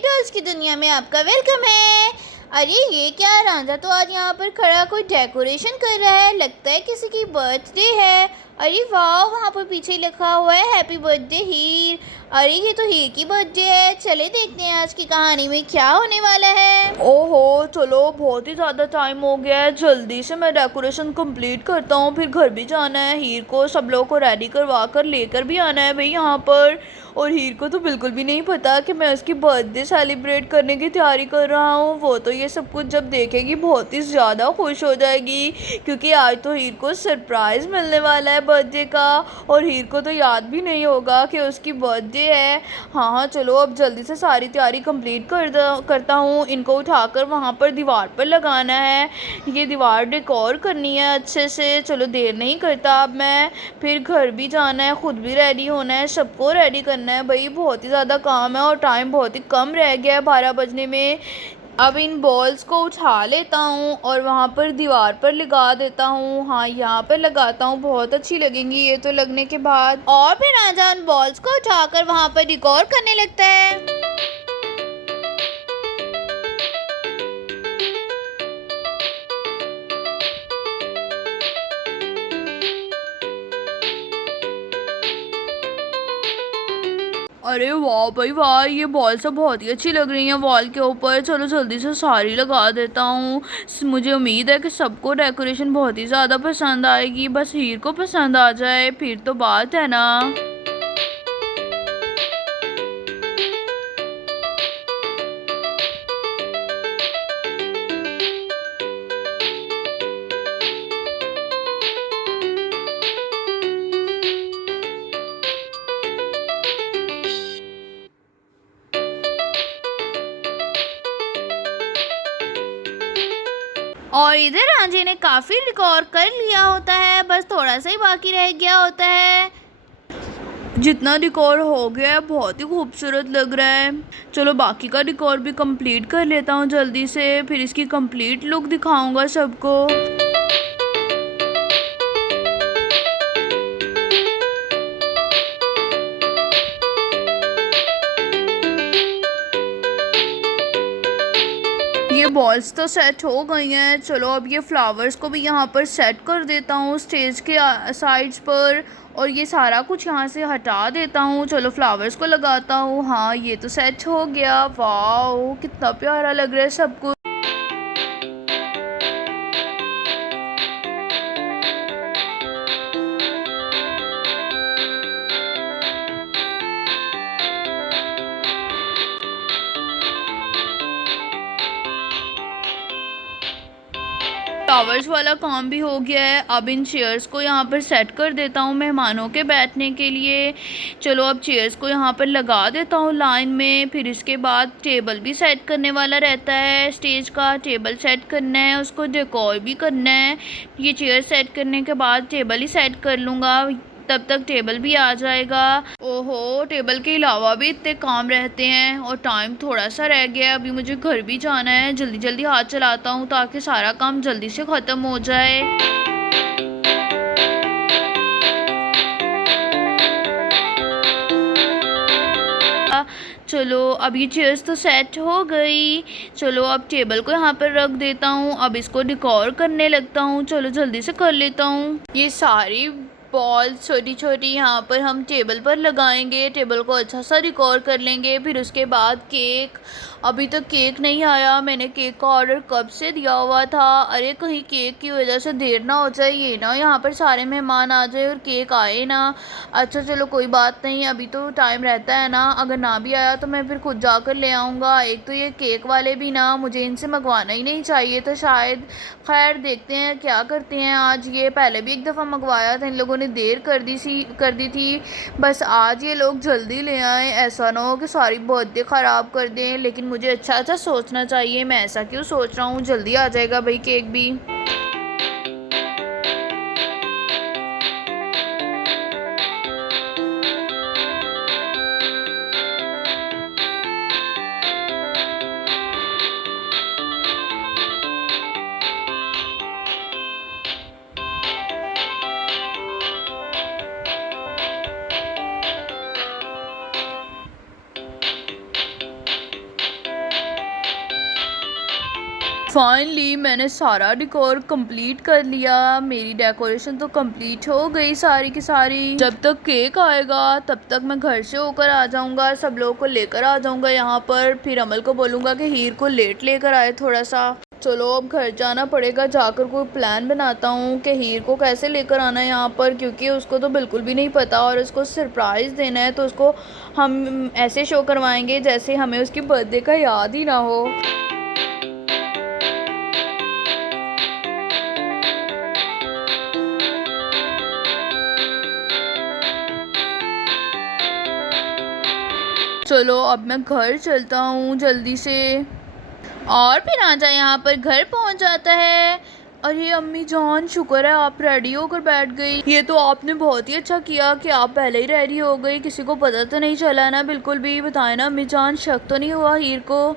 Dolls की दुनिया में आपका वेलकम है। अरे ये क्या, रांझा तो आज यहाँ पर खड़ा कोई डेकोरेशन कर रहा है, लगता है किसी की बर्थडे है। अरे वाह, वहाँ पर पीछे लिखा हुआ है हैप्पी बर्थडे हीर। अरे ये तो हीर की बर्थडे है। चले देखते हैं आज की कहानी में क्या होने वाला है। ओहो, चलो बहुत ही ज़्यादा टाइम हो गया है। जल्दी से मैं डेकोरेशन कंप्लीट करता हूँ, फिर घर भी जाना है। हीर को सब लोगों को रेडी करवा कर लेकर भी आना है भाई यहाँ पर। और हीर को तो बिल्कुल भी नहीं पता कि मैं उसकी बर्थडे सेलिब्रेट करने की तैयारी कर रहा हूँ। वो तो ये सब कुछ जब देखेगी बहुत ही ज़्यादा खुश हो जाएगी, क्योंकि आज तो हीर को सरप्राइज़ मिलने वाला है बर्थडे का। और हीर को तो याद भी नहीं होगा कि उसकी बर्थडे है। हाँ हाँ, चलो अब जल्दी से सारी तैयारी कंप्लीट करता हूँ। इनको उठाकर वहाँ पर दीवार पर लगाना है। ये दीवार डेकोर करनी है अच्छे से। चलो देर नहीं करता अब मैं। फिर घर भी जाना है, ख़ुद भी रेडी होना है, सबको रेडी करना है भाई। बहुत ही ज़्यादा काम है और टाइम बहुत ही कम रह गया है 12 बजने में। अब इन बॉल्स को उठा लेता हूँ और वहाँ पर दीवार पर लगा देता हूँ। हाँ, यहाँ पर लगाता हूँ, बहुत अच्छी लगेंगी ये तो लगने के बाद। और फिर रांझा उन बॉल्स को उठाकर वहाँ पर डेकोर करने लगता है। अरे वाह भाई वाह, ये बॉल सब बहुत ही अच्छी लग रही हैं वॉल के ऊपर। चलो जल्दी से सारी लगा देता हूँ। मुझे उम्मीद है कि सबको डेकोरेशन बहुत ही ज़्यादा पसंद आएगी। बस हीर को पसंद आ जाए फिर तो बात है ना। और इधर रांझे ने काफ़ी डेकोर कर लिया होता है, बस थोड़ा सा ही बाकी रह गया होता है। जितना डेकोर हो गया है बहुत ही खूबसूरत लग रहा है। चलो बाकी का डेकोर भी कंप्लीट कर लेता हूँ जल्दी से, फिर इसकी कंप्लीट लुक दिखाऊंगा सबको। ये बॉल्स तो सेट हो गई हैं। चलो अब ये फ्लावर्स को भी यहाँ पर सेट कर देता हूँ स्टेज के साइड्स पर। और ये सारा कुछ यहाँ से हटा देता हूँ। चलो फ्लावर्स को लगाता हूँ। हाँ, ये तो सेट हो गया। वाह, कितना प्यारा लग रहा है सब कुछ। फ्लावर्स वाला काम भी हो गया है। अब इन चेयर्स को यहाँ पर सेट कर देता हूँ मेहमानों के बैठने के लिए। चलो अब चेयर्स को यहाँ पर लगा देता हूँ लाइन में। फिर इसके बाद टेबल भी सेट करने वाला रहता है। स्टेज का टेबल सेट करना है, उसको डेकोर भी करना है। ये चेयर सेट करने के बाद टेबल ही सेट कर लूँगा, तब तक टेबल भी आ जाएगा। ओहो, टेबल के अलावा भी इतने काम रहते हैं और टाइम थोड़ा सा रह गया। अभी मुझे घर भी जाना है। जल्दी जल्दी हाथ चलाता हूँ ताकि सारा काम जल्दी से ख़त्म हो जाए। चलो अब ये चेयर्स तो सेट हो गई। चलो अब टेबल को यहाँ पर रख देता हूँ। अब इसको डेकोर करने लगता हूँ। चलो जल्दी से कर लेता हूँ। ये सारी बॉल छोटी छोटी यहाँ पर हम टेबल पर लगाएंगे। टेबल को अच्छा सा डेकोर कर लेंगे। फिर उसके बाद केक। अभी तक केक नहीं आया। मैंने केक का ऑर्डर कब से दिया हुआ था। अरे कहीं केक की वजह से देर ना हो जाए, ये ना यहाँ पर सारे मेहमान आ जाए और केक आए ना। अच्छा चलो कोई बात नहीं, अभी तो टाइम रहता है ना। अगर ना भी आया तो मैं फिर खुद जाकर ले आऊँगा। एक तो ये केक वाले भी ना, मुझे इनसे मंगवाना ही नहीं चाहिए था शायद। खैर देखते हैं क्या करते हैं आज। ये पहले भी एक दफ़ा मंगवाया था, इन लोगों ने देर कर दी थी। बस आज ये लोग जल्दी ले आएँ, ऐसा ना हो कि सारी बर्थडे ख़राब कर दें। लेकिन मुझे अच्छा अच्छा सोचना चाहिए। मैं ऐसा क्यों सोच रहा हूँ, जल्दी आ जाएगा भाई केक भी। फाइनली मैंने सारा डेकोर कंप्लीट कर लिया। मेरी डेकोरेशन तो कंप्लीट हो गई सारी की सारी। जब तक केक आएगा तब तक मैं घर से होकर आ जाऊंगा, सब लोगों को लेकर आ जाऊंगा यहाँ पर। फिर अमल को बोलूँगा कि हीर को लेट लेकर आए थोड़ा सा। चलो अब घर जाना पड़ेगा, जाकर कोई प्लान बनाता हूँ कि हीर को कैसे लेकर आना है यहाँ पर, क्योंकि उसको तो बिल्कुल भी नहीं पता और उसको सरप्राइज़ देना है। तो उसको हम ऐसे शो करवाएंगे जैसे हमें उसकी बर्थडे का याद ही ना हो। चलो अब मैं घर चलता हूँ जल्दी से। और फिर राजा यहाँ पर घर पहुँच जाता है। अरे अम्मी जान, शुक्र है आप रेडी होकर बैठ गई। ये तो आपने बहुत ही अच्छा किया कि आप पहले ही रेडी हो गई, किसी को पता तो नहीं चला ना बिल्कुल भी। बताए ना अम्मी जान, शक तो नहीं हुआ हीर को?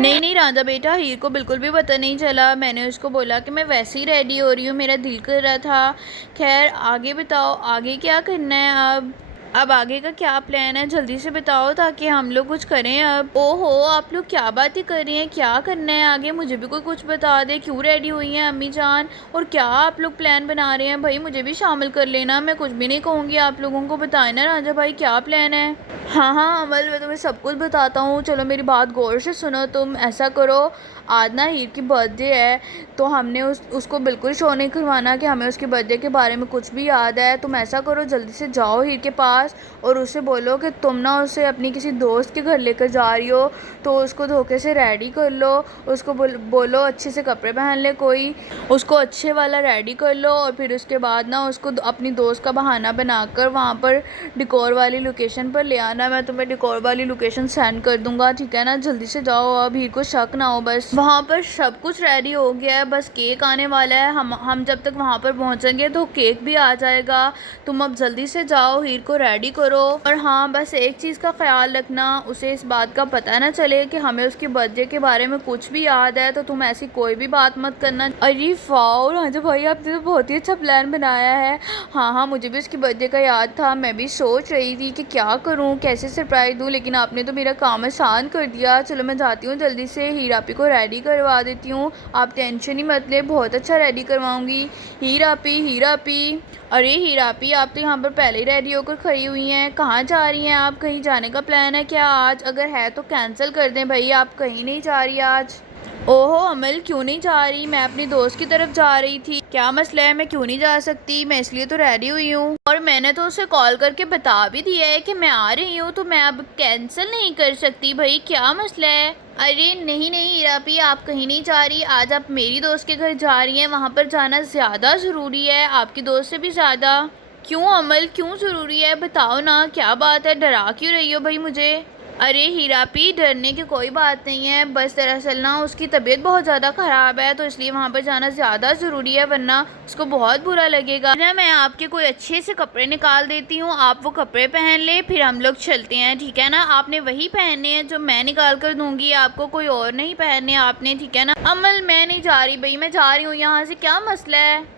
नहीं नहीं राजा बेटा, हीर को बिल्कुल भी पता नहीं चला। मैंने उसको बोला कि मैं वैसे ही रेडी हो रही हूँ, मेरा दिल कर रहा था। खैर आगे बताओ, आगे क्या करना है अब आगे का क्या प्लान है, जल्दी से बताओ ताकि हम लोग कुछ करें अब। ओहो, आप लोग क्या बातें कर रही हैं, क्या करना है आगे, मुझे भी कोई कुछ बता दे। क्यों रेडी हुई हैं अम्मी जान, और क्या आप लोग प्लान बना रहे हैं? भाई मुझे भी शामिल कर लेना, मैं कुछ भी नहीं कहूँगी आप लोगों को। बताए ना राजा भाई क्या प्लान है। हाँ हाँ अमल, मैं तुम्हें सब कुछ बताता हूँ। चलो मेरी बात गौर से सुनो। तुम ऐसा करो, आज ना हीर की बर्थडे है, तो हमने उसको बिल्कुल शो नहीं करवाना कि हमें उसकी बर्थडे के बारे में कुछ भी याद है। तुम ऐसा करो, जल्दी से जाओ हीर के पास और उससे बोलो कि तुम ना उसे अपनी किसी दोस्त के घर लेकर जा रही हो, तो उसको धोखे से रेडी कर लो। उसको बोलो अच्छे से कपड़े पहन ले, कोई उसको अच्छे वाला रेडी कर लो। और फिर उसके बाद ना उसको अपनी दोस्त का बहाना बनाकर वहाँ पर डेकोर वाली लोकेशन पर ले आना। मैं तुम्हें डेकोर वाली लोकेशन सेंड कर दूँगा, ठीक है ना? जल्दी से जाओ, अब हीर को शक ना हो। बस वहाँ पर सब कुछ रेडी हो गया है, बस केक आने वाला है। हम जब तक वहाँ पर पहुँचेंगे तो केक भी आ जाएगा। तुम अब जल्दी से जाओ, हीर को रेडी करो। और हाँ, बस एक चीज़ का ख्याल रखना, उसे इस बात का पता ना चले कि हमें उसकी बर्थडे के बारे में कुछ भी याद है। तो तुम ऐसी कोई भी बात मत करना। अरे वाह राजा भाई, आपने तो बहुत ही अच्छा प्लान बनाया है। हाँ हाँ, मुझे भी उसकी बर्थडे का याद था। मैं भी सोच रही थी कि क्या करूँ, कैसे सरप्राइज़ दूँ, लेकिन आपने तो मेरा काम आसान कर दिया। चलो मैं जाती हूँ, जल्दी से हीरापी को रेडी करवा देती हूँ। आप टेंशन ही मत ले, बहुत अच्छा रेडी करवाऊँगी। हीरापी, अरे हीरापी, आप तो यहाँ पर पहले ही रेडी होकर खड़ी हुई हैं। कहाँ जा रही हैं आप? कहीं जाने का प्लान है क्या आज? अगर है तो कैंसिल कर दें भाई, आप कहीं नहीं जा रही आज। ओहो अमल, क्यों नहीं जा रही? मैं अपनी दोस्त की तरफ जा रही थी। क्या मसला है? मैं क्यों नहीं जा सकती? मैं इसलिए तो रेडी हुई हूँ, और मैंने तो उसे कॉल करके बता भी दिया है कि मैं आ रही हूँ, तो मैं अब कैंसिल नहीं कर सकती। भाई क्या मसला है? अरे नहीं नहीं हीरापी, आप कहीं नहीं जा रही। आज आप मेरी दोस्त के घर जा रही हैं, वहाँ पर जाना ज़्यादा ज़रूरी है, आपकी दोस्त से भी ज़्यादा। क्यों अमल, क्यों ज़रूरी है? बताओ ना, क्या बात है? डरा क्यों रही हो भाई मुझे? अरे हीरापी, डरने की कोई बात नहीं है, बस दरअसल ना उसकी तबीयत बहुत ज़्यादा ख़राब है, तो इसलिए वहाँ पर जाना ज़्यादा ज़रूरी है, वरना उसको बहुत बुरा लगेगा ना। मैं आपके कोई अच्छे से कपड़े निकाल देती हूँ, आप वो कपड़े पहन ले, फिर हम लोग चलते हैं, ठीक है ना? आपने वही पहनने हैं जो मैं निकाल कर दूँगी आपको, कोई और नहीं पहनने आपने, ठीक है ना? अमल मैं नहीं जा रही भाई, मैं जा रही हूँ यहाँ से। क्या मसला है?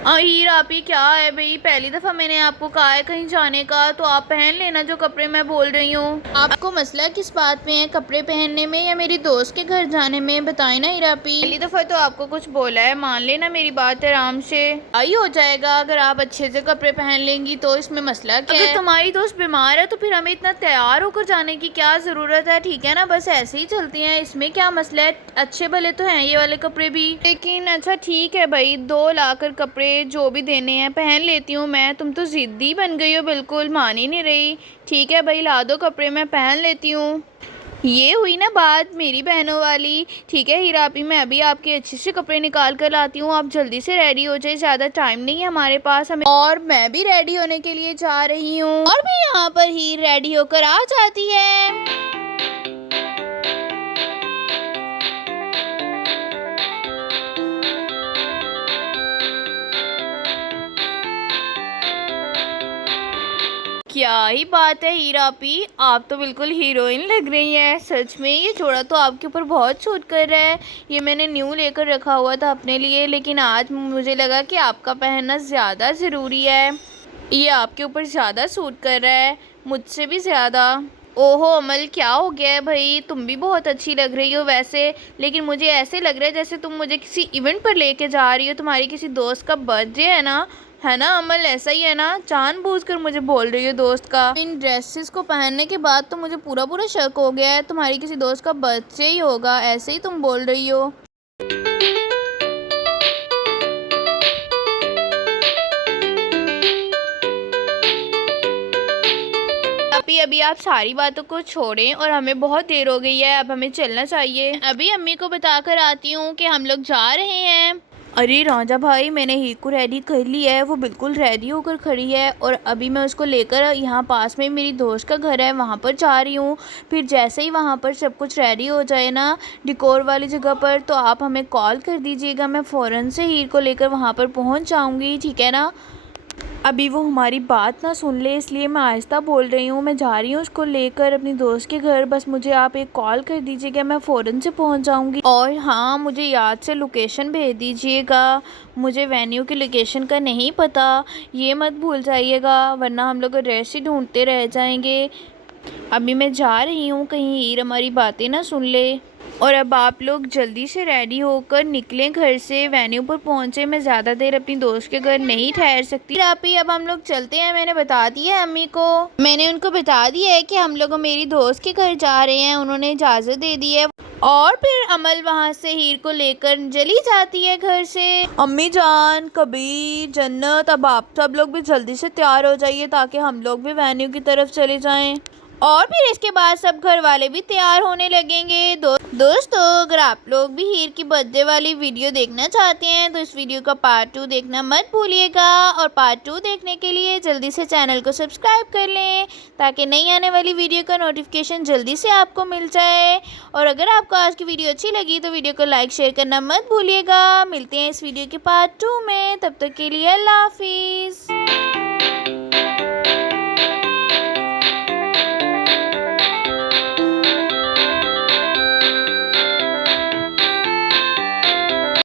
हीरापी क्या है भाई, पहली दफ़ा मैंने आपको कहा है कहीं जाने का, तो आप पहन लेना जो कपड़े मैं बोल रही हूँ। आपको मसला किस बात में है, कपड़े पहनने में या मेरी दोस्त के घर जाने में? बताए ना हीरापी। पहली दफ़ा तो आपको कुछ बोला है, मान लेना मेरी बात आराम से। आई हो जाएगा, अगर आप अच्छे से कपड़े पहन लेंगी तो इसमें मसला क्या है? अगर तुम्हारी दोस्त बीमार है तो फिर हमें इतना तैयार होकर जाने की क्या ज़रूरत है, ठीक है ना? बस ऐसे ही चलती हैं, इसमें क्या मसला है? अच्छे भले तो हैं ये वाले कपड़े भी, लेकिन अच्छा ठीक है भाई, 2 लाकर कपड़े जो भी देने हैं पहन लेती हूँ मैं। तुम तो ज़िद्दी बन गई हो, बिल्कुल मान ही नहीं रही। ठीक है भाई, ला दो कपड़े, मैं पहन लेती हूँ। ये हुई ना बात मेरी बहनों वाली। ठीक है हीरापी, मैं अभी आपके अच्छे से कपड़े निकाल कर लाती हूँ, आप जल्दी से रेडी हो जाए, ज़्यादा टाइम नहीं है हमारे पास। हमें और मैं भी रेडी होने के लिए जा रही हूँ, और भी यहाँ पर ही रेडी होकर आ जाती है। क्या ही बात है हीरापी, आप तो बिल्कुल हीरोइन लग रही हैं। सच में ये जोड़ा तो आपके ऊपर बहुत सूट कर रहा है। ये मैंने न्यू लेकर रखा हुआ था अपने लिए, लेकिन आज मुझे लगा कि आपका पहनना ज़्यादा ज़रूरी है। ये आपके ऊपर ज़्यादा सूट कर रहा है, मुझसे भी ज़्यादा। ओहो अमल, क्या हो गया है भाई? तुम भी बहुत अच्छी लग रही हो वैसे, लेकिन मुझे ऐसे लग रहा है जैसे तुम मुझे किसी इवेंट पर लेके जा रही हो। तुम्हारी किसी दोस्त का बर्थडे है ना? है ना अमल, ऐसा ही है ना? जानबूझकर मुझे बोल रही हो दोस्त का। इन ड्रेसेस को पहनने के बाद तो मुझे पूरा पूरा शक हो गया है तुम्हारी किसी दोस्त का बर्थडे ही होगा, ऐसे ही तुम बोल रही हो। अभी अभी आप सारी बातों को छोड़ें और हमें बहुत देर हो गई है, अब हमें चलना चाहिए। अभी अम्मी को बताकर आती हूँ कि हम लोग जा रहे हैं। अरे राजा भाई, मैंने हीर को रेडी कर लिया है, वो बिल्कुल रेडी होकर खड़ी है और अभी मैं उसको लेकर यहाँ पास में मेरी दोस्त का घर है वहाँ पर जा रही हूँ। फिर जैसे ही वहाँ पर सब कुछ रेडी हो जाए ना डिकोर वाली जगह पर, तो आप हमें कॉल कर दीजिएगा, मैं फ़ौरन से हीर को लेकर वहाँ पर पहुँच जाऊँगी, ठीक है ना? अभी वो हमारी बात ना सुन ले, इसलिए मैं आहिस्ता बोल रही हूँ। मैं जा रही हूँ उसको लेकर अपनी दोस्त के घर, बस मुझे आप एक कॉल कर दीजिएगा, मैं फ़ौरन से पहुँच जाऊँगी। और हाँ, मुझे याद से लोकेशन भेज दीजिएगा, मुझे वेन्यू की लोकेशन का नहीं पता, ये मत भूल जाइएगा, वरना हम लोग एड्रेस ही ढूंढते रह जाएंगे। अभी मैं जा रही हूँ, कहीं हीर हमारी बातें ना सुन ले। और अब आप लोग जल्दी से रेडी होकर निकलें घर से, वेन्यू पर पहुँचे। मैं ज़्यादा देर अपनी दोस्त के घर नहीं ठहर सकती। रापी, अब हम लोग चलते हैं, मैंने बता दिया है अम्मी को, मैंने उनको बता दिया है कि हम लोग मेरी दोस्त के घर जा रहे हैं, उन्होंने इजाज़त दे दी है। और फिर अमल वहाँ से हीर को लेकर चली जाती है घर से। अम्मी जान, कबीर, जन्नत, अब आप सब लोग भी जल्दी से तैयार हो जाइए ताकि हम लोग भी वेन्यू की तरफ चले जाएं। और फिर इसके बाद सब घर वाले भी तैयार होने लगेंगे। दोस्तों, अगर आप लोग भी हीर की बर्थडे वाली वीडियो देखना चाहते हैं तो इस वीडियो का पार्ट 2 देखना मत भूलिएगा। और पार्ट 2 देखने के लिए जल्दी से चैनल को सब्सक्राइब कर लें ताकि नई आने वाली वीडियो का नोटिफिकेशन जल्दी से आपको मिल जाए। और अगर आपको आज की वीडियो अच्छी लगी तो वीडियो को लाइक शेयर करना मत भूलिएगा। मिलते हैं इस वीडियो के पार्ट 2 में, तब तक के लिए अल्लाह हाफिज़।